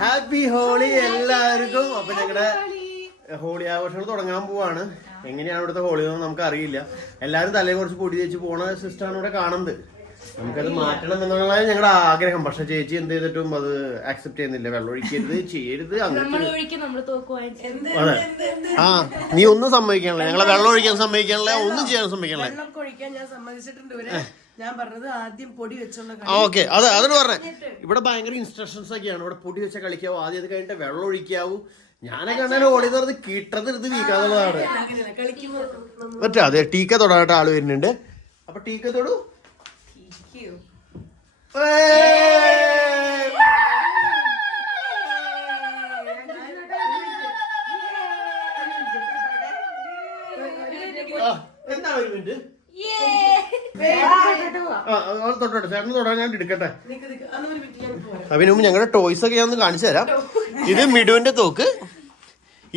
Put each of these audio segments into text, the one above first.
Happy holy എല്ലാവർക്കും. അപ്പൊ ഞങ്ങളുടെ ഹോളി ആഘോഷങ്ങൾ തുടങ്ങാൻ പോവാണ്. എങ്ങനെയാണ് ഇവിടുത്തെ ഹോളി എന്ന് നമുക്ക് അറിയില്ല. എല്ലാവരും തലയെ കുറച്ച് പൊടി തേച്ച് പോണ സിസ്റ്റമാണ് ഇവിടെ കാണുന്നത്. നമുക്കത് മാറ്റണം എന്നുള്ള ഞങ്ങളുടെ ആഗ്രഹം. പക്ഷെ ചേച്ചി എന്ത് ചെയ്തിട്ടും അത് ആക്സെപ്റ്റ് ചെയ്യുന്നില്ല. വെള്ളം ഒഴിക്കരുത്, ചെയ്യരുത്. അതെ, ആ നീ ഒന്നും സമ്മതിക്കാനില്ല. ഞങ്ങളെ വെള്ളം ഒഴിക്കാൻ സമ്മതിക്കാനില്ല, ഒന്നും ചെയ്യാൻ സമ്മതിക്കാനില്ല. ഞാൻ പറഞ്ഞത് ആദ്യം പൊടി വെച്ചോണ്ട്. ഓക്കെ, അതെ അതാണ് പറഞ്ഞത്. ഇവിടെ ഭയങ്കര ഇൻസ്ട്രക്ഷൻസ് ഒക്കെയാണ്. ഇവിടെ പൊടി വെച്ച കളിക്കാവൂ, ആദ്യം അത് കഴിഞ്ഞിട്ട് വെള്ളം ഒഴിക്കാവൂ. ഞാനൊക്കെ കണ്ടാൽ ഓടിയെന്ന് പറഞ്ഞത് കീട്ടത് വീക്കാന്നുള്ളതാണ്. മറ്റേ അതെ ടീക്ക തൊടാനായിട്ട് ആള് വരുന്നുണ്ട്. അപ്പൊ ടീക്ക തൊടു. എന്താ ഒരു മിനിറ്റ് തൊട്ടോട്ടെ, ചേട്ടന് തൊടാൻ ഞാൻ എടുക്കട്ടെ. അതിന് മുമ്പ് ഞങ്ങളുടെ ടോയ്സ് ഒക്കെ ഞാൻ ഒന്ന് കാണിച്ചു തരാം. ഇത് മിഡുവിന്റെ തോക്ക്,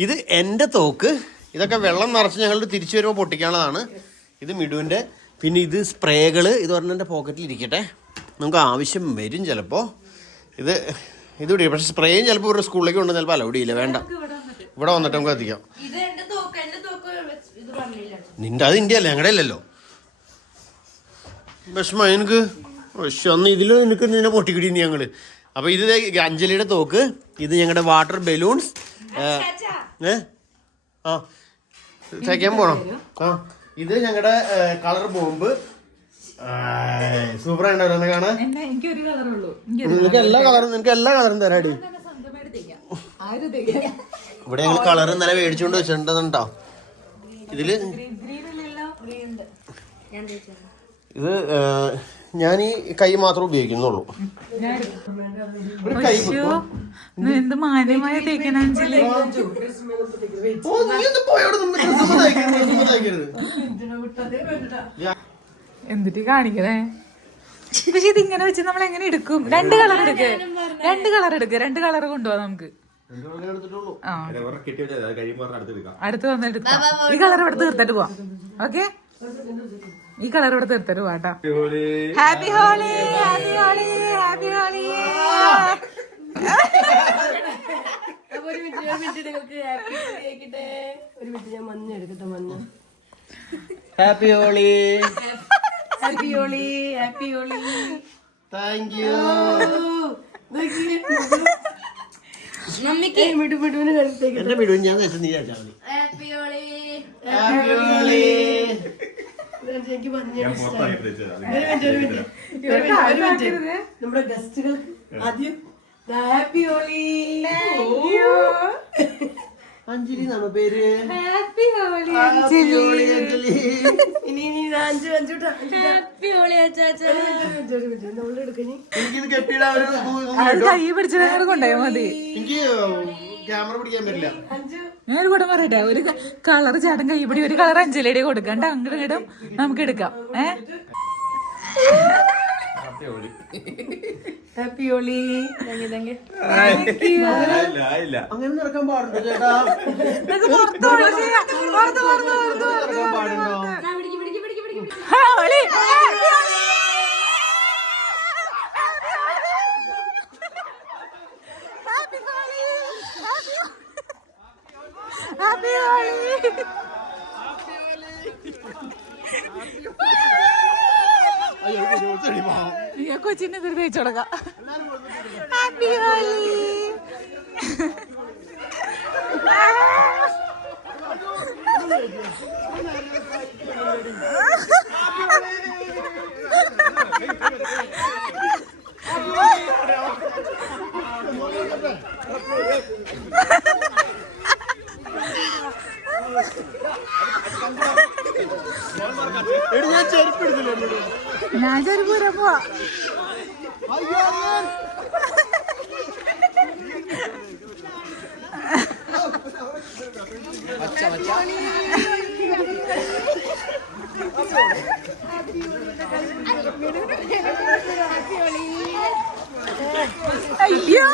ഇത് എന്റെ തോക്ക്. ഇതൊക്കെ വെള്ളം നിറച്ച് ഞങ്ങൾ തിരിച്ചു വരുമ്പോൾ പൊട്ടിക്കാനുള്ളതാണ്. ഇത് മിഡുവിന്റെ. പിന്നെ ഇത് സ്പ്രേകള്. ഇത് പറഞ്ഞ എന്റെ പോക്കറ്റിൽ ഇരിക്കട്ടെ, നമുക്ക് ആവശ്യം വരും ചിലപ്പോ. ഇത് ഇവിടെ, പക്ഷെ സ്പ്രേയും ചിലപ്പോൾ ഒരു സ്കൂളിലേക്ക് കൊണ്ട് ചിലപ്പോൾ അലൗഡ് ചെയ്യില്ല. വേണ്ട, ഇവിടെ വന്നിട്ട് നമുക്ക് എത്തിക്കാം. നിന്റെ അത് ഇന്ത്യ അല്ലേ, ഞങ്ങളുടെ അല്ലല്ലോ. വിഷമ എനിക്ക്. പക്ഷെ അന്ന് ഇതിൽ നിനക്ക് നിന്നെ പൊട്ടിക്കിടി ഞങ്ങള്. അപ്പൊ ഇത് അഞ്ജലിയുടെ തോക്ക്, ഇത് ഞങ്ങളുടെ വാട്ടർ ബലൂൺസ്. ആ ചയ്ക്കാൻ പോണോ? ആ ഇത് ഞങ്ങളുടെ കളർ ബോംബ്. സൂപ്പർ ആയിട്ടാണ് കാണാൻ. നിനക്ക് എല്ലാ കളറും തരാടി. ഇവിടെ ഞങ്ങൾ കളർ ഇന്നലെ മേടിച്ചുകൊണ്ട് വെച്ചിട്ടുണ്ടോ. ഇതില് ഇത് ഞാൻ ഈ കൈ മാത്രം ഉപയോഗിക്കുന്നുള്ളൂ. എന്ത് മാന്യമായ തേക്കനാഞ്ചലി. എന്തിട്ട് കാണിക്കണേ? പക്ഷെ ഇതിങ്ങനെ വെച്ച് നമ്മൾ എങ്ങനെ എടുക്കും? രണ്ട് കളർ എടുക്ക്. രണ്ട് കളർ കൊണ്ടുപോവാ നമുക്ക്. അടുത്ത് വന്നിട്ട് ഈ കളർ ഇവിടെ തീർത്തിട്ട് പോവാം. ഓക്കെ, ഈ കളർ ഇവിടെ തീർത്തിട്ട് പോവാട്ടോ. Happy Holi, happy Holi, happy Holi. ഒരു മിനിറ്റ് നിങ്ങൾക്ക് ഹാപ്പി ഹോളി ആയിക്കട്ടെ. ഒരു മിനിറ്റ് ഞാൻ മഞ്ഞ എടുക്കട്ടെ. മഞ്ഞ. Happy Holi, happy Holi, happy Holi. Thank you. എന്റെ മിടുവിന് ഞാൻ നീ കഴിച്ചാൽ മതി. Happy Holi, happy Holi. എനിക്ക് നമ്മുടെ ഗസ്റ്റുകൾക്ക് ആദ്യം ഹാപ്പി ഹോളി. അഞ്ജലി നമ്മ പേര്. ഹാപ്പി ഹോളി അഞ്ജലി. ഇനി അഞ്ചു ഹാപ്പി ഹോളി. എനിക്കിത് കെട്ടിയിടാൻ കൈ പിടിച്ചത് കൊണ്ടുപോയാ മതി. എനിക്ക് ക്യാമറ പിടിക്കാൻ പറ്റില്ല. ഞാനൊരു കൂടെ പറയട്ടെ, ഒരു കളർ ചേട്ടൻ കൈപിടി, ഒരു കളർ അഞ്ജലിയുടെ കൊടുക്കണ്ട. അങ്ങോട്ടും ഇടും നമുക്ക് എടുക്കാം. ഹാപ്പി ഹോളി. അങ്ങനെ നടക്കാൻ പാടുണ്ടോ ചേട്ടാ? പാടുണ്ടോ? ഹാപ്പി ഹോളി. കൊച്ചിനെ ഇതിൽ തേച്ചു കൊടുക്കാം. ഹാപ്പി ഹോളി. ഞാൻ ചെരുപ്പ് എടുത്തില്ല. ഞാൻ ചെരുപ്പ് വരാൻ പോവാ. അയ്യോ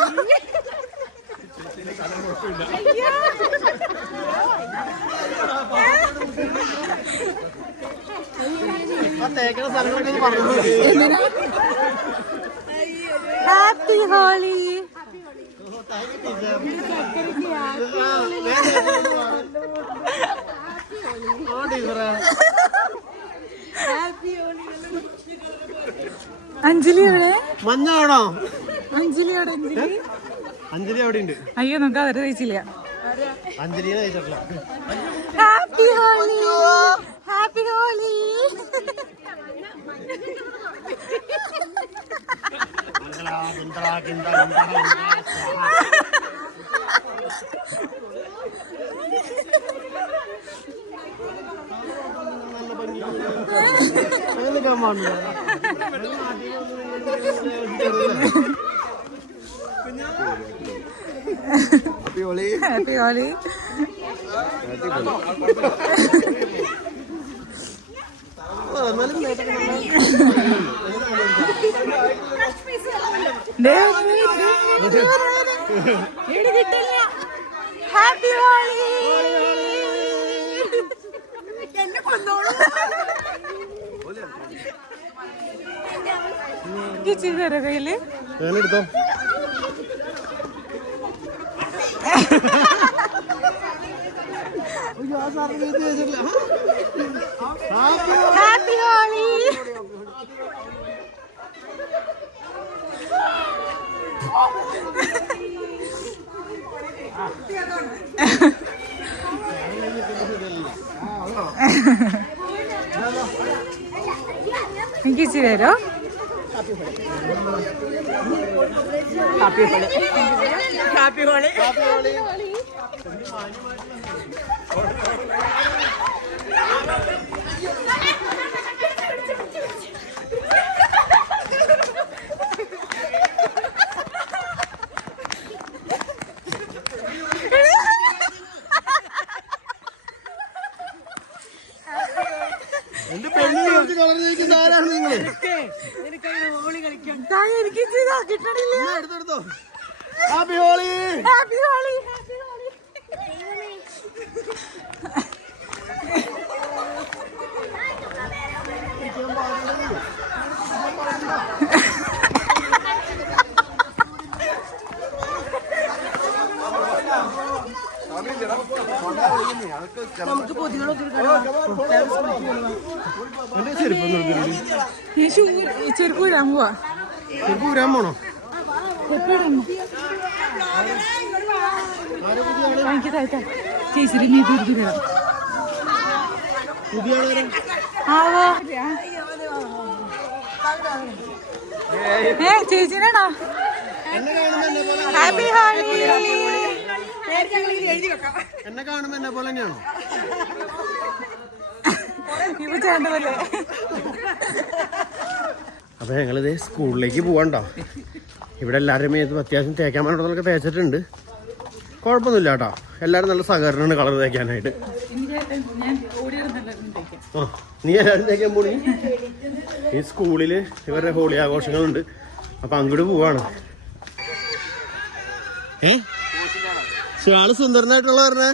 തേക്കണ സ്ഥലങ്ങളൊക്കെ പറഞ്ഞു. ഹാപ്പി ഹോളി. അഞ്ജലി എവിടെ? മഞ്ഞാണോ? അഞ്ജലി എവിടെ? അഞ്ജലി അവിടെ ഉണ്ട്. അയ്യോ നമുക്ക് അവരെ കഴിച്ചില്ല. അഞ്ജലിനെ കഴിച്ചിട്ടില്ല. Happy Holi. Happy Holi. Happy Holi. Happy Holi. എന്നെ കൊന്നോളൂ. ചെയ്തരോ കയ്യില്? എടുത്തോ. ഹാപ്പി ഹോളി. എനിക്ക് ഇച്ചിരി തരോ? ഹാപ്പി ഹോളി. ഹാപ്പി ഹോളി. എന്റെ പെണ്ണ് കുറച്ച് കളർ ചോദിക്കുന്ന ആരാണ് നിങ്ങള്? എടുത്തോ. ഹാപ്പി ഹോളി. ഹാപ്പി ഹോളി. നമുക്ക് പൊതികളൊക്കെ ചെരുപ്പ് വരാൻ പോവാ. ചെരുപ്പ് വരാൻ പോണോ? എനിക്ക് താഴ്ത്താ ചേച്ചിരി നീ തിരിച്ചു വരാം. ആവോ ചേച്ചിനാണോ? ഹാപ്പി ഹോളി. എന്നെ കാണുമ്പോ എന്നെ പോലെ തന്നെയാണോ? ഇപ്പൊ ചേട്ടൻ പോലെ. അപ്പൊ ഞങ്ങളിത് സ്കൂളിലേക്ക് പോവാണ്ടോ. ഇവിടെ എല്ലാവരുടെ മേത്തും അത്യാവശ്യം തേക്കാൻ വേണ്ടിയൊക്കെ തേച്ചിട്ടുണ്ട്. കുഴപ്പമൊന്നുമില്ല കേട്ടോ. എല്ലാവരും നല്ല സഹകരണമാണ് കളർ തേക്കാനായിട്ട്. ആ നീ എല്ലാവരും തേക്കാൻ പോണി. ഈ സ്കൂളിൽ ഇവരുടെ ഹോളി ആഘോഷങ്ങളുണ്ട്. അപ്പൊ അങ്ങോട്ട് പോവാണ്. ആള് സുന്ദരനായിട്ടുള്ള പറഞ്ഞ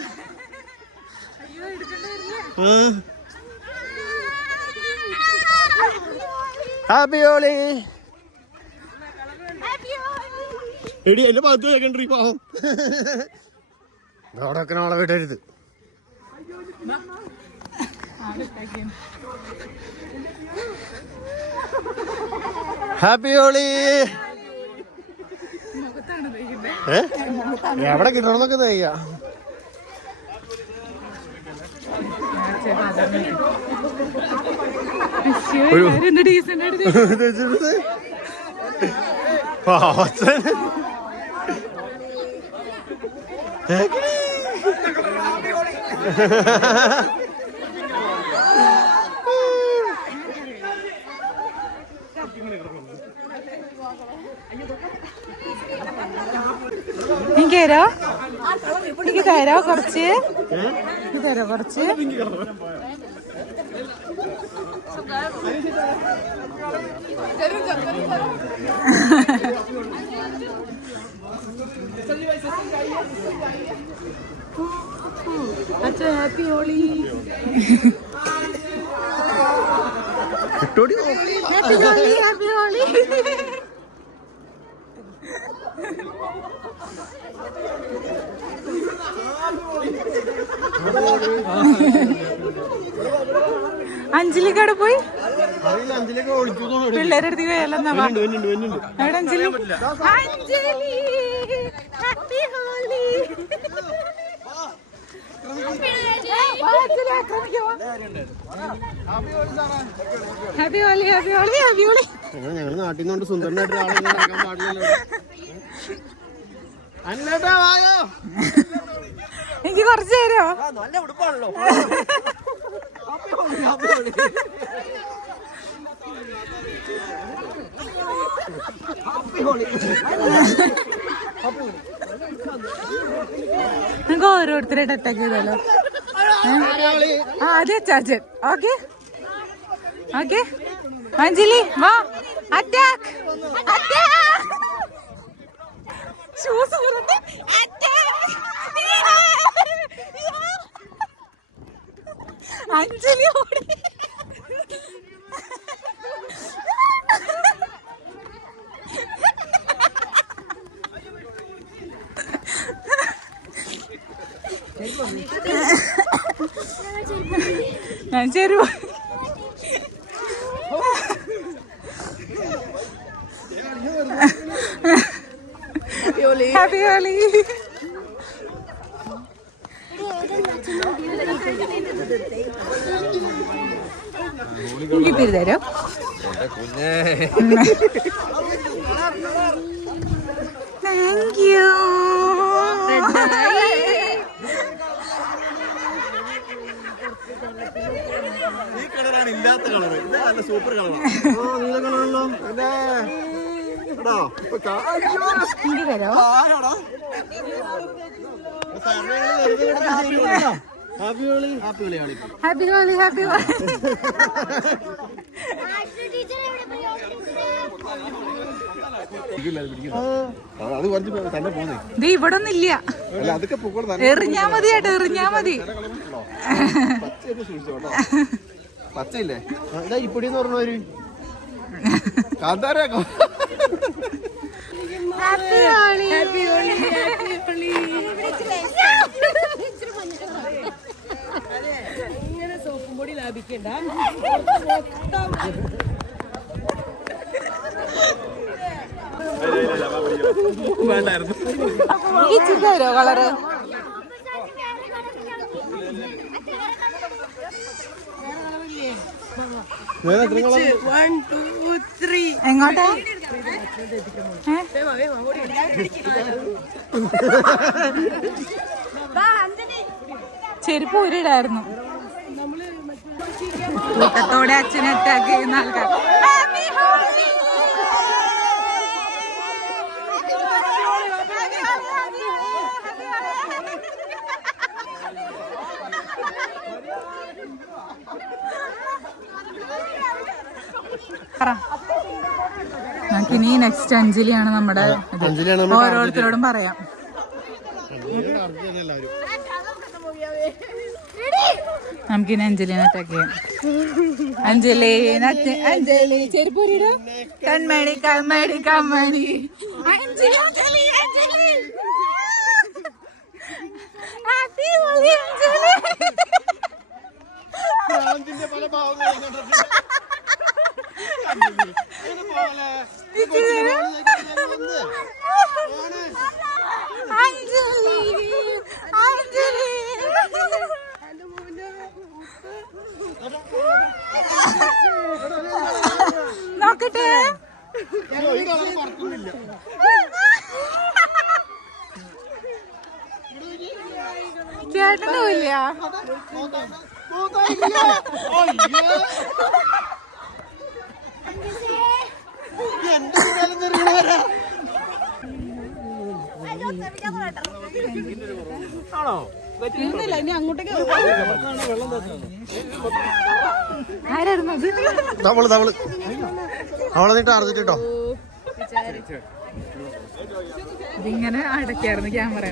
ഹാപ്പി ഹോളി. എടി എന്റെ ഭാഗത്ത് കേൾക്കണ്ടി പാവം. അവിടെ നാളെ വിടരുത്. ഹാപ്പി ഹോളി. എവിടെ കിട്ടണമെന്നൊക്കെ തയ്യാ. എനിക്ക് തരോ? എനിക്ക് തരോ കുറച്ച്? എനിക്ക് തരോ കുറച്ച്? അച്ഛാ ഹാപ്പി ഹോളി. തൊട്ടോടി ഹാപ്പി ഹോളി ഹാപ്പി ഹോളി. അഞ്ജലിക്കവിടെ പോയി അറിയില്ല, അഞ്ചിലേക്ക് ഒളിച്ചു പിള്ളേരുടെ അടുത്ത് പോയല്ലെന്നാ. എവിടെ Anjali? Anjali happy Holi. Happy Holi happy Holi happy Holi. ഞങ്ങൾ നാട്ടിൽ നിന്നുകൊണ്ട് സുന്ദരനായിട്ട് ആളെ നടക്കാൻ പാടില്ലല്ലോ. അന്നേട്ടാ വായോ, എനിക്ക് കുറച്ച് തരോ? നല്ല ഉടുപ്പാണല്ലോ. നമുക്ക് ഓരോരുത്തരായിട്ട് അറ്റാക്ക് ചെയ്താലോ? ആദ്യം അച്ചാച്ചൻ. ഓക്കെ ഓക്കെ അഞ്ജലി വാ. അറ്റാക്ക് ഷൂസ് അഞ്ജലി ഓടി. ഞാൻ ചേരുവ. ഹാപ്പി ഹോളി. എനിക്ക് പേര് തരോ? Thank you. ഈ കളറാണ് ഇല്ലാത്ത കളറ്. ഇത് നല്ല സൂപ്പർ കളറാണ്. നീല കളറാണല്ലോ. എനിക്ക് തരോ? Happy Holi happy Holi happy Holi happy Holi. അത് കുറച്ച് തന്നെ പോന്നേ. ഇത് ഇവിടെ ഒന്നും ഇല്ല. അതൊക്കെ എറിഞ്ഞാ മതി ഏട്ടോ, എറിഞ്ഞാ മതി. പച്ചയില്ലേ ഇതാ ഇപ്പൊടിന്ന് പറഞ്ഞവര് കാന്താരോ. Happy Holi happy Holi happy Holi. ഇങ്ങനെ സോപ്പും പൊടി ലാഭിക്കണ്ട. വേണ്ടായിരുന്നു. ഈ ചിന്തരോ കളറ്? എങ്ങോട്ടാ? ചെരുപ്പ് ഊരിടായിരുന്നു. കൂട്ടത്തോടെ അച്ഛനെ അറ്റാക്ക് ചെയ്യുന്ന ആൾക്കാർ. നമുക്കിനി നെക്സ്റ്റ് അഞ്ജലിയാണ് നമ്മുടെ. ഓരോരുത്തരോടും പറയാം. നമുക്കിനി അഞ്ജലിനെ അറ്റാക്ക് ചെയ്യാം. അഞ്ജലി അഞ്ജലി ചെരുപ്പൂരിടും. കൺമണി കൺമണി കൺമണി. അഞ്ജലി അഞ്ജലി അഞ്ജലി. ഹാപ്പി ഹോളി അഞ്ജലി. പല ഭാവങ്ങളും നോക്കട്ടെ. ചേട്ടനും ഇല്ല. ആണോ? ആരായിരുന്നു അത്? തവള് അവളെ നീട്ട് അറിഞ്ഞിട്ടോ. ഇതിങ്ങനെ അടക്കായിരുന്നു ക്യാമറ.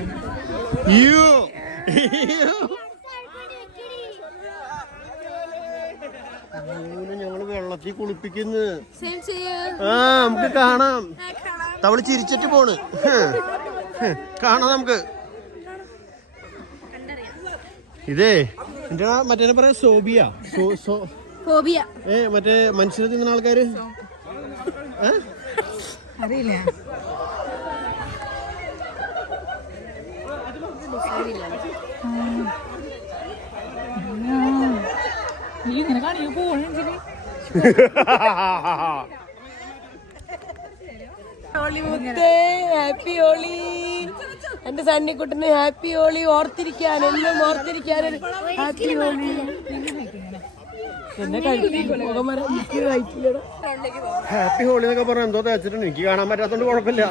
ഞങ്ങള് വെള്ളത്തിൽ കുളിപ്പിക്കുന്നു. ആ നമുക്ക് കാണാം. തവള് ചിരിച്ചിട്ട് പോണ്. കാണാം നമുക്ക്. ഇതേ എന്റെ മറ്റേ പറയാ സോബിയ. മറ്റേ മനുഷ്യനെ തിന്നുന്ന ആൾക്കാര് അറിയില്ല. ഇങ്ങനെ കാണിയോ പോണെങ്കില് ഹാപ്പി ഹോളി. എന്റെ സണ്ണിക്കുട്ടന് ഹാപ്പി ഹോളി. ഓർത്തിരിക്കാൻ എന്നും ഓർത്തിരിക്കാൻ ഹാപ്പി ഹോളി. ഹാപ്പി ഹോളി എന്നൊക്കെ പറഞ്ഞ എന്തോ തേച്ചിട്ടുണ്ട്. എനിക്ക് കാണാൻ പറ്റാത്തോണ്ട് കുഴപ്പമില്ല.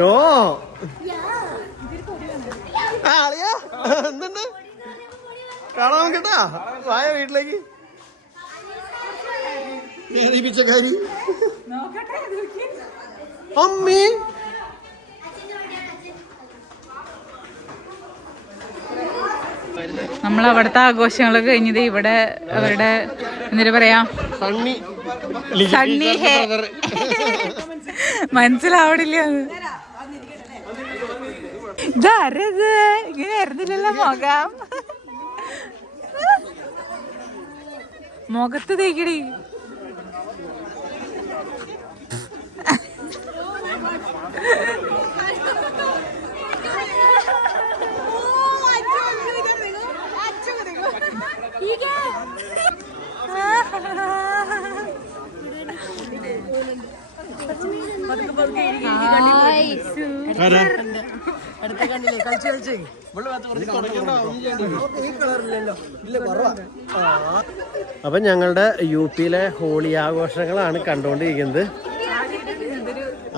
നോ ആളിയാ എന്തുണ്ട് കാണാൻ കേട്ടാ. വായ വീട്ടിലേക്ക് പിച്ചക്കാരി അമ്മേ. നമ്മളവിടുത്തെ ആഘോഷങ്ങളൊക്കെ കഴിഞ്ഞത് ഇവിടെ അവരുടെ എന്താ പറയാ സണ്ണി ഹേ മനസ്സിലാവണില്ല. ഇതാരത് ഇങ്ങനെ ആയിരുന്നില്ലല്ലോ മുഖം. മുഖത്ത് തേക്കടി. അപ്പൊ ഞങ്ങളുടെ യുപിയിലെ ഹോളി ആഘോഷങ്ങളാണ് കണ്ടുകൊണ്ടിരിക്കുന്നത്.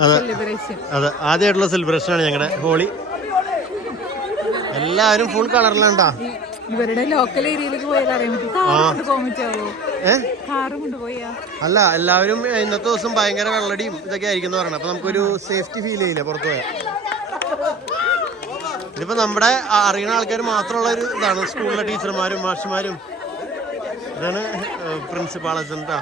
അതെ ആദ്യമായിട്ടുള്ള സെലിബ്രേഷൻ ആണ് ഞങ്ങളുടെ ഹോളി. എല്ലാവരും ഫുൾ കളറിലാണ്ടാ. ഇവരുടെ ലോക്കൽ ഏരിയയിലേക്ക് പോയാൽ അല്ല എല്ലാവരും ഇന്നത്തെ ദിവസം ഭയങ്കര വെള്ളടിയും ഇതൊക്കെ ആയിരിക്കും എന്ന് പറയണത്. അപ്പൊ നമുക്കൊരു സേഫ്റ്റി ഫീൽ ചെയ്യില്ല പുറത്തു പോയാൽ. ഇതിപ്പോ നമ്മുടെ അറിയുന്ന ആൾക്കാർ മാത്രമുള്ള ഒരു ഇതാണ്. സ്കൂളിലെ ടീച്ചർമാരും മാഷുമാരും. ഇതാണ് പ്രിൻസിപ്പാൾ അച്ഛൻട്ടാ.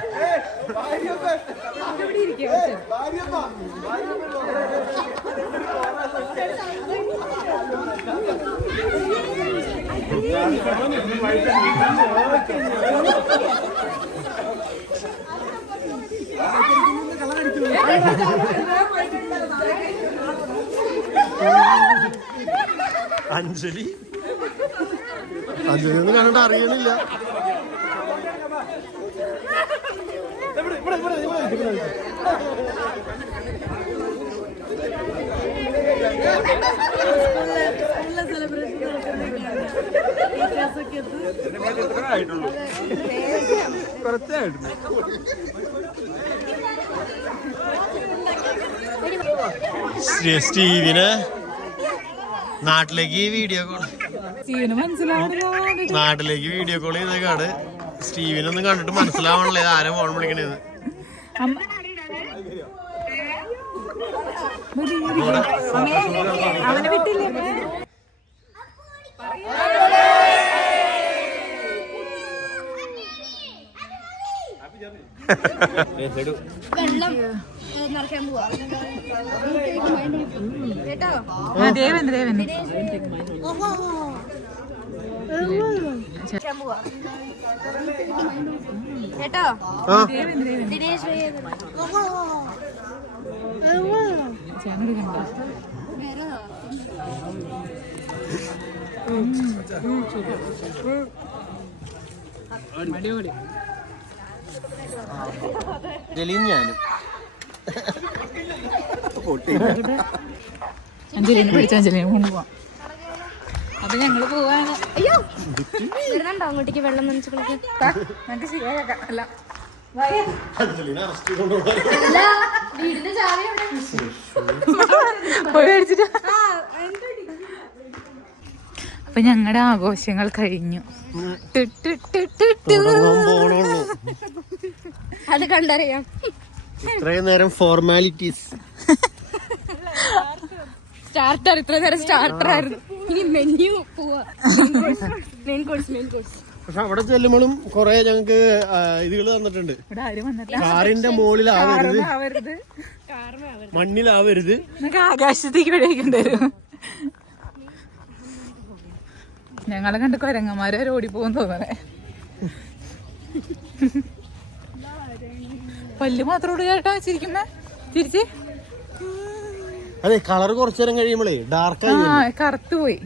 അഞ്ജലി ഒന്നും കണ്ടിട്ട് അറിയണില്ല. സ്റ്റീവിന് നാട്ടിലേക്ക് വീഡിയോ കോൾ ചെയ്തേക്കാണ്. സ്റ്റീവിനൊന്നും കണ്ടിട്ട് മനസ്സിലാവണല്ലേ ആരെ ഫോൺ വിളിക്കണേന്ന്. അവനെ വിട്ടില്ലേ? ദേവൻ ദേവൻ കേട്ടോ ദിനേശ് അടിപൊളി. ഞാനും അഞ്ജലിനെ പിടിച്ച അഞ്ജലിനെ കൊണ്ടുപോവാം. അപ്പൊ ഞങ്ങള് പോവാണ്. അയ്യോ വരുന്നുണ്ടോ അങ്ങോട്ടേക്ക് വെള്ളം നനച്ചു ഞങ്ങക്ക് ശരിയാക്കാം. അല്ല വീടിന്റെ ചാവി പോയി മേടിച്ചിട്ട്. അപ്പൊ ഞങ്ങളുടെ ആഘോഷങ്ങൾ കഴിഞ്ഞു. അത് കണ്ടറിയാം. ഇത്രയും നേരം ഫോർമാലിറ്റീസ്. സ്റ്റാർട്ടർ ഇത്ര നേരം സ്റ്റാർട്ടർ ആയിരുന്നു. ഇനി മെനു പോവാ. Main course. പക്ഷെ അവിടെ ചെല്ലുമ്പോഴും കൊറേ ഞങ്ങക്ക് ഇതുകൾ തന്നിട്ടുണ്ട്. കാറിന്റെ മുകളിലാവരുത്, മണ്ണിലാവരുത്, ആകാശത്തേക്ക് വെടിയേക്കേണ്ടി വരും. ഞങ്ങളെ കണ്ട് കൊരങ്ങന്മാരെ ഓടിപ്പോകും തോന്നണേ. പല്ല് മാത്രം കേട്ടാ ചിരിക്കുമ്പോ തിരിച്ച് അതെ കളർ കുറച്ചു നേരം കഴിയുമ്പോഴേ ഡാർക്കായി കറുത്തു പോയി.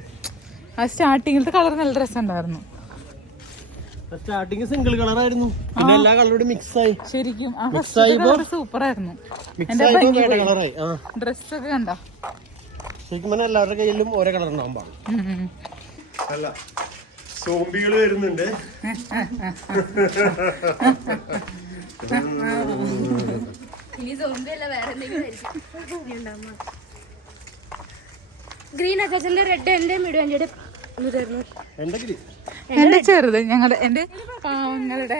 ആ സ്റ്റാർട്ടിങ്ങിലത്തെ കളർ നല്ല രസമുണ്ടായിരുന്നു. സ്റ്റാർട്ടിങ് സിംഗിൾ കളറായിരുന്നു, പിന്നെ എല്ലാ കളറോടും മിക്സ് ആയി. ശരിക്കും സൂപ്പർ ആയിരുന്നു. കളറായി. ഡ്രസ്സൊക്കെ കണ്ട ശരിക്കും പറഞ്ഞാൽ എല്ലാവരുടെ കയ്യിലും ഓരോ കളർ ഉണ്ടാവാൻ പാടില്ല. അല്ല സോംബികൾ വരുന്നുണ്ട്. ഗ്രീൻ അച്ചാച്ചന്റെ റെഡ് എന്റെ മിടുവന്റെ എന്റെ ചെറുത് ഞങ്ങളുടെ എന്റെ പാവങ്ങളുടെ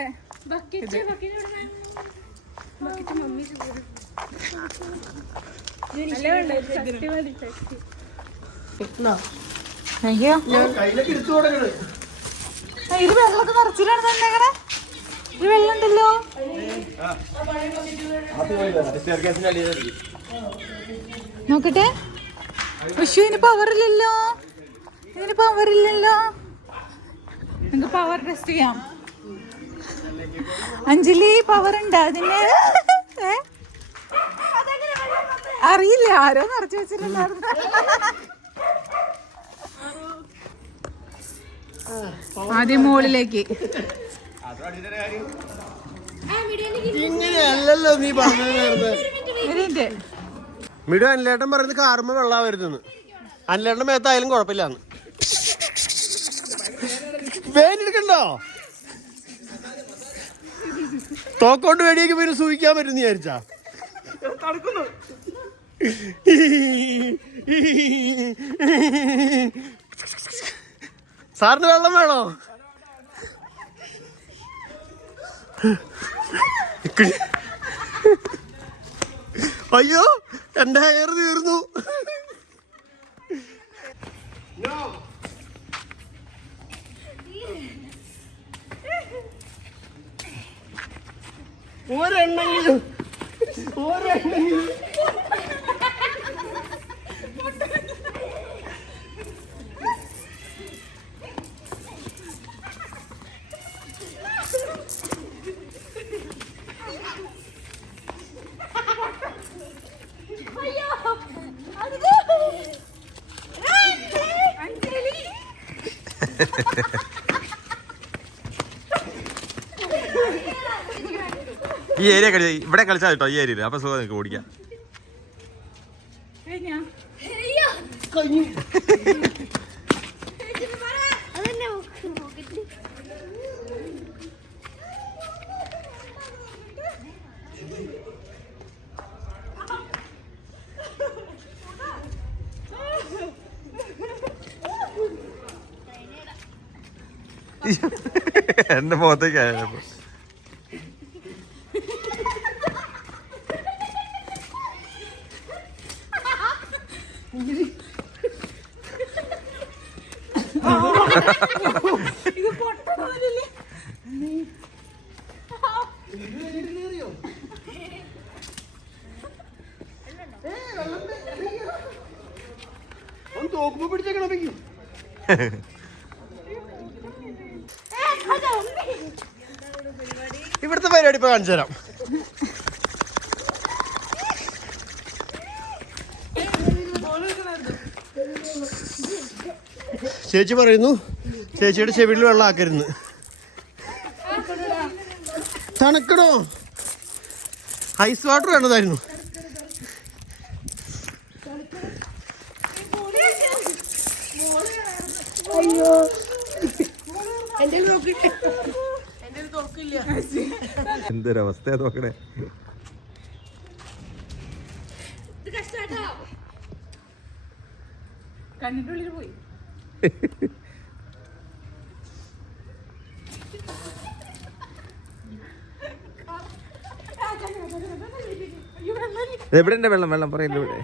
അയ്യോ ഇത് വെള്ളമൊക്കെ നിറച്ചിലാണ് തന്നേക്കണേ. ഇത് വെള്ളം ഉണ്ടല്ലോ. നോക്കട്ടെ. പക്ഷെ ഇതിന് പവറില്ലല്ലോ. നിങ്ങക്ക് പവർ ടെസ്റ്റ് ചെയ്യാം. അഞ്ജലി പവർ ഉണ്ടോ അതിന്? അറിയില്ല, ആരോ നിറച്ചു വെച്ചിട്ടുണ്ടായിരുന്നു. ആദ്യം മുകളിലേക്ക്. ഇങ്ങനെയല്ലല്ലോ നീ പറഞ്ഞത്. മിടു അനിലേട്ടൻ പറയുന്നത് കാറുമ്പോ വെള്ളാ വരുന്നെന്ന്. അനിലേട്ടന്റെ മേത്തായാലും കുഴപ്പമില്ലാന്ന്. വേനെടുക്കണ്ടോ? തോക്കോണ്ട് വേടിയൊക്കെ പിന്നെ സൂഹിക്കാൻ പറ്റും വിചാരിച്ചാ. സാറിന് വെള്ളം വേണോ? അയ്യോ എന്റെ ഹെയർ തീർന്നു. ഒരെണ്ണെങ്കിലും ഈ ഏരിയ ഇവിടെ കളിച്ചാൽ കേട്ടോ. ഈ ഏരിയയിൽ അപ്പൊ സുഖം നിങ്ങൾക്ക് ഓടിക്കാം. എന്റെ മുഖത്തേക്ക് ആയപ്പോ തോക്കുമ്പോ പിടിച്ചേക്കണം. ഇവിടുത്തെ പരിപാടി ഇപ്പൊ കാണിച്ചു തരാം. ചേച്ചി പറയുന്നു ചേച്ചിയുടെ ചെവിയിൽ വെള്ളം ആക്കരുന്ന്. തണുക്കണോ? Ice water വേണ്ടതായിരുന്നു. അയ്യോ എന്തൊരവസ്ഥയാ നോക്കണേ. കണ്ണിനുള്ളിൽ പോയി. എവിടെ വെള്ളം പറയല്ലോ. ഇവിടെ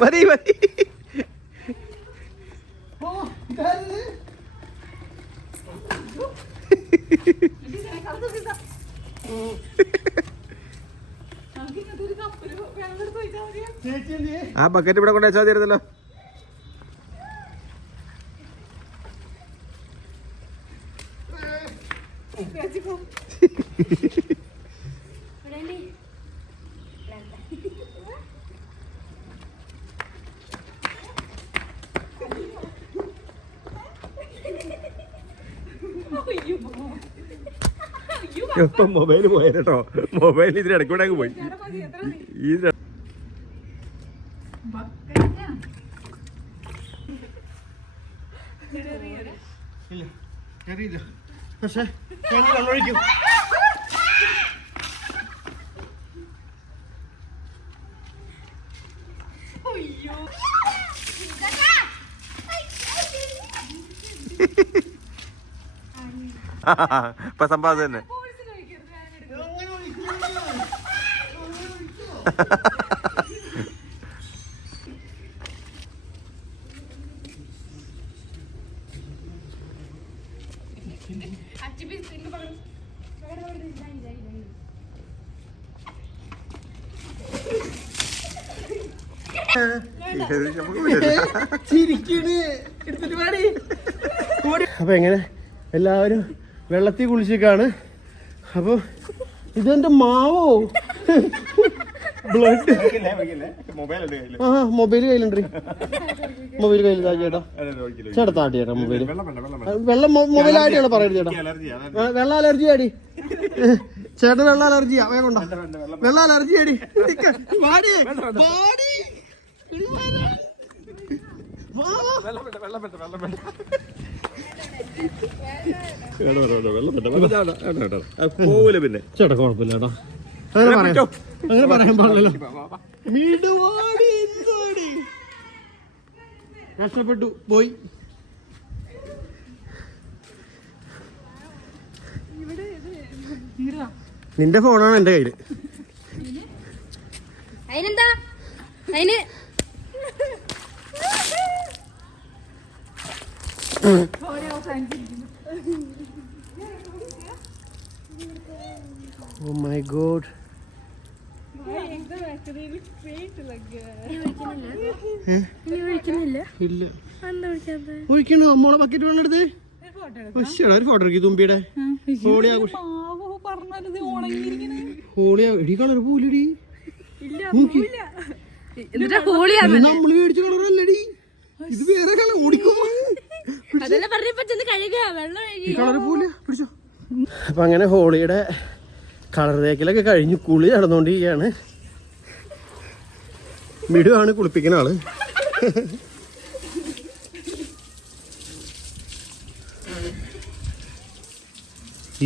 മതി മതി. ആ ബക്കറ്റ് ഇവിടെ കൊണ്ടുവച്ചാൽ മതിയായിരുന്നല്ലോ. ഇപ്പം മൊബൈല് പോയാലോ, മൊബൈൽ ഇതിന് ഇടയ്ക്കൂടെ അങ്ങ് പോയി. ഈ പക്ഷേ വെള്ളമൊഴിക്കും. ഇപ്പൊ സംഭവം തന്നെ. അപ്പൊ എങ്ങനെ എല്ലാവരും വെള്ളത്തിൽ കുളിച്ചിട്ടാണ്. അപ്പൊ ഇതെന്റെ മാവോ ബ്ലഡ്. ആ മൊബൈൽ കയ്യിലുണ്ട്. മൊബൈൽ കയ്യിൽ ചേട്ടാ, ചേട്ടാ താട്ടി ചേട്ടാ മൊബൈൽ. വെള്ളം മൊബൈൽ ആടിയാണ് പറയരുത് ചേട്ടാ. വെള്ളം അലർജി ആടി ചേട്ടാ, വെള്ളം അലർജിയാ. വേണ്ട വെള്ളം അലർജി ആടി. പോവൂല പിന്നെ. ചേട്ടാ കുഴപ്പമില്ല ചേട്ടാ, അങ്ങനെ പറയാൻ പാടില്ലല്ലോ. കഷ്ടപ്പെട്ടു പോയി. നിന്റെ ഫോണാണ് എന്റെ കയ്യില്. അതിനെന്താ അതിന് Oh my god. ഇല്ല ഒഴിക്കണോ? നമ്മളെ ബക്കറ്റ് വെള്ളം എടുത്ത് ഒരു ഫോട്ടോ എടുക്കി തുമ്പിയുടെ ഹോളി ആഘോഷം. ഹോളി എടി കളർ പോലടി, നമ്മള് മേടിച്ച കളറല്ലടി, ഇത് വേറെ കളർ. ഓടിക്കോ കളർ പോലെ പിടിച്ചോ. അപ്പൊ അങ്ങനെ ഹോളിയുടെ കളർ തേക്കലൊക്കെ കഴിഞ്ഞു, കുളി നടന്നുകൊണ്ടിരിക്കുകയാണ്. മിടുവാണ് കുളിപ്പിക്കുന്ന ആള്.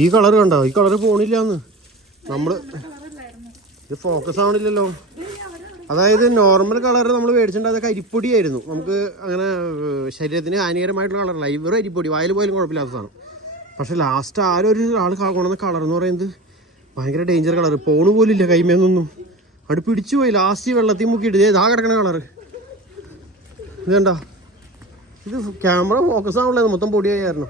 ഈ കളർ കണ്ടോ? ഈ കളർ പോണില്ലാന്ന് നമ്മള്, ഇത് ഫോക്കസ് ആവണില്ലല്ലോ. അതായത് നോർമൽ കളർ നമ്മൾ മേടിച്ചിട്ടുണ്ട്, അതൊക്കെ അരിപ്പൊടിയായിരുന്നു. നമുക്ക് അങ്ങനെ ശരീരത്തിന് ഹാനികരമായിട്ടുള്ള കളറല്ല, ഇവരും അരിപ്പൊടി, വായിൽ പോയാലും കുഴപ്പമില്ലാത്ത സാധനം. പക്ഷെ ലാസ്റ്റ് ആൾ കൊണ്ടുവന്ന കളർ എന്ന് പറയുന്നത് ഭയങ്കര ഡേഞ്ചർ കളർ. പോണ് പോലും ഇല്ല കൈമേന്നൊന്നും, അവിടെ പിടിച്ചു പോയി. ലാസ്റ്റ് വെള്ളത്തിൽ മുക്കിയിട്ട് ഇതാ കിടക്കണ കളർ. ഇത് കണ്ടോ? ഇത് ക്യാമറ ഫോക്കസ് ആവണല്ലോ, മൊത്തം പൊടിയായിരുന്നു.